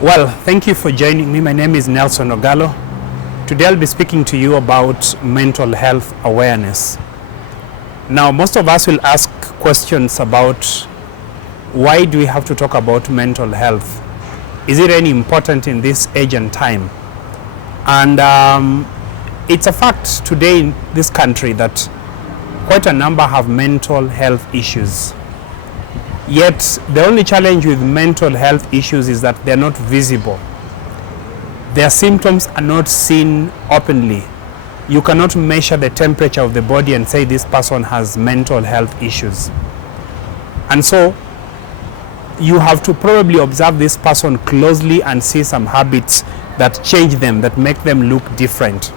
Well, thank you for joining me. My name is Nelson Ogalo. Today I'll be speaking to you about mental health awareness. Now, most of us will ask questions about why do we have to talk about mental health? Is it any important in this age and time? And it's a fact today in this country that quite a number have mental health issues. Yet the only challenge with mental health issues is that they're not visible. Their symptoms are not seen openly. You cannot measure the temperature of the body and say this person has mental health issues. And so you have to probably observe this person closely and see some habits that change them, that make them look different.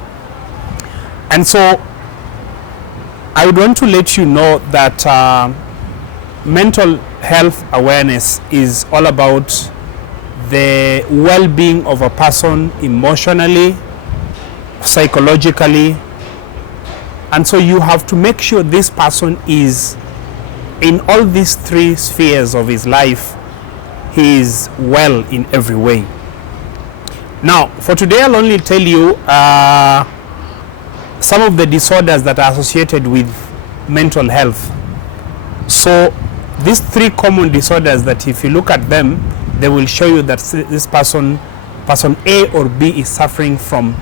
And so I would want to let you know that mental health awareness is all about the well-being of a person emotionally, psychologically, and so you have to make sure this person is in all these three spheres of his life. He is well in every way. Now, for today, I'll only tell you some of the disorders that are associated with mental health. So these three common disorders that if you look at them, they will show you that this person A or B is suffering from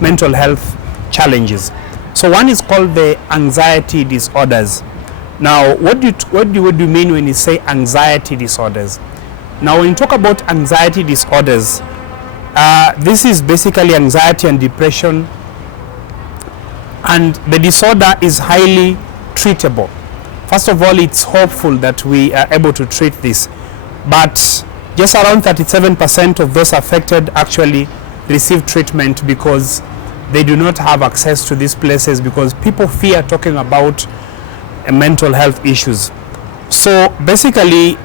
mental health challenges. So one is called the anxiety disorders. Now, what do you mean when you say anxiety disorders? Now, when you talk about anxiety disorders, this is basically anxiety and depression, and the disorder is highly treatable. First of all, it's hopeful that we are able to treat this, but just around 37% of those affected actually receive treatment because they do not have access to these places, because people fear talking about mental health issues. So basically,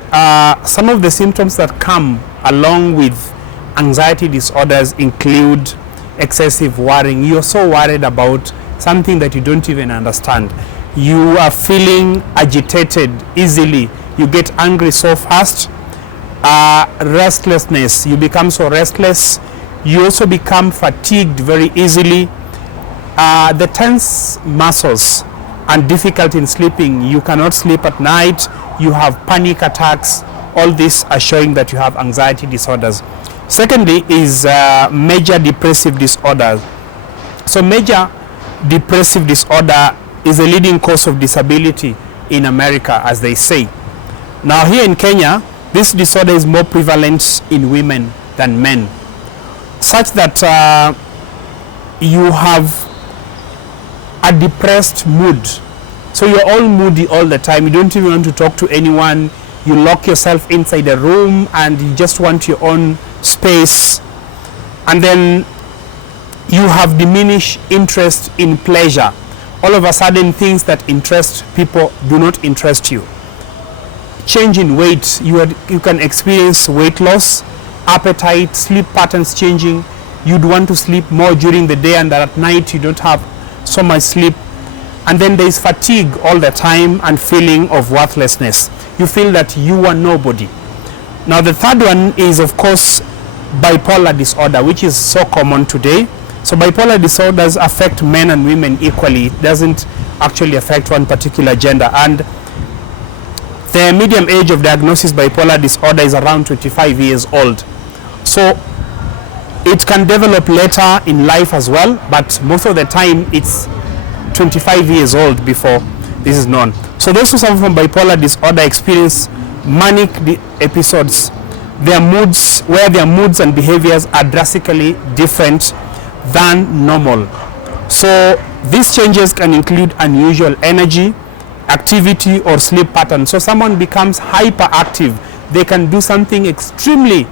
some of the symptoms that come along with anxiety disorders include excessive worrying. You're so worried about something that you don't even understand. You are feeling agitated easily. You get angry so fast. Restlessness. You become so restless. You also become fatigued very easily. The tense muscles and difficulty in sleeping. You cannot sleep at night. You have panic attacks. All these are showing that you have anxiety disorders. Secondly is major depressive disorders. So major depressive disorder is a leading cause of disability in America, as they say. Now here in Kenya, this disorder is more prevalent in women than men, such that you have a depressed mood. So you're all moody all the time. You don't even want to talk to anyone. You lock yourself inside a room and you just want your own space. And then you have diminished interest in pleasure. All of a sudden, things that interest people do not interest you. Change in weight. You can experience weight loss, appetite, sleep patterns changing. You'd want to sleep more during the day, and at night you don't have so much sleep. And then there is fatigue all the time and feeling of worthlessness. You feel that you are nobody. Now the third one is, of course, bipolar disorder, which is so common today. So bipolar disorders affect men and women equally. It doesn't actually affect one particular gender. And the median age of diagnosis bipolar disorder is around 25 years old. So it can develop later in life as well, but most of the time it's 25 years old before this is known. So those who suffer from bipolar disorder experience manic episodes. Their moods and behaviors are drastically different than normal. So these changes can include unusual energy, activity, or sleep pattern. So someone becomes hyperactive. They can do something extremely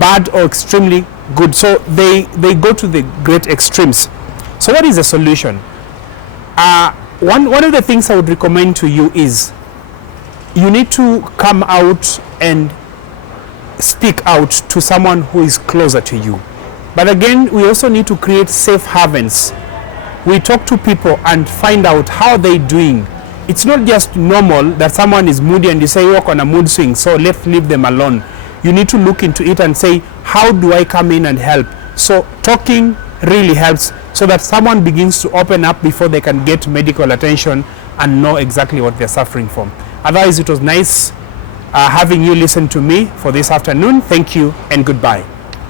bad or extremely good. So they go to the great extremes. So what is the solution? One of the things I would recommend to you is you need to come out and speak out to someone who is closer to you. But again, we also need to create safe havens. We talk to people and find out how they're doing. It's not just normal that someone is moody and you say, walk on a mood swing, so let's leave them alone. you need to look into it and say, how do I come in and help? So talking really helps, so that someone begins to open up before they can get medical attention and know exactly what they're suffering from. Otherwise, it was nice having you listen to me for this afternoon. Thank you and goodbye.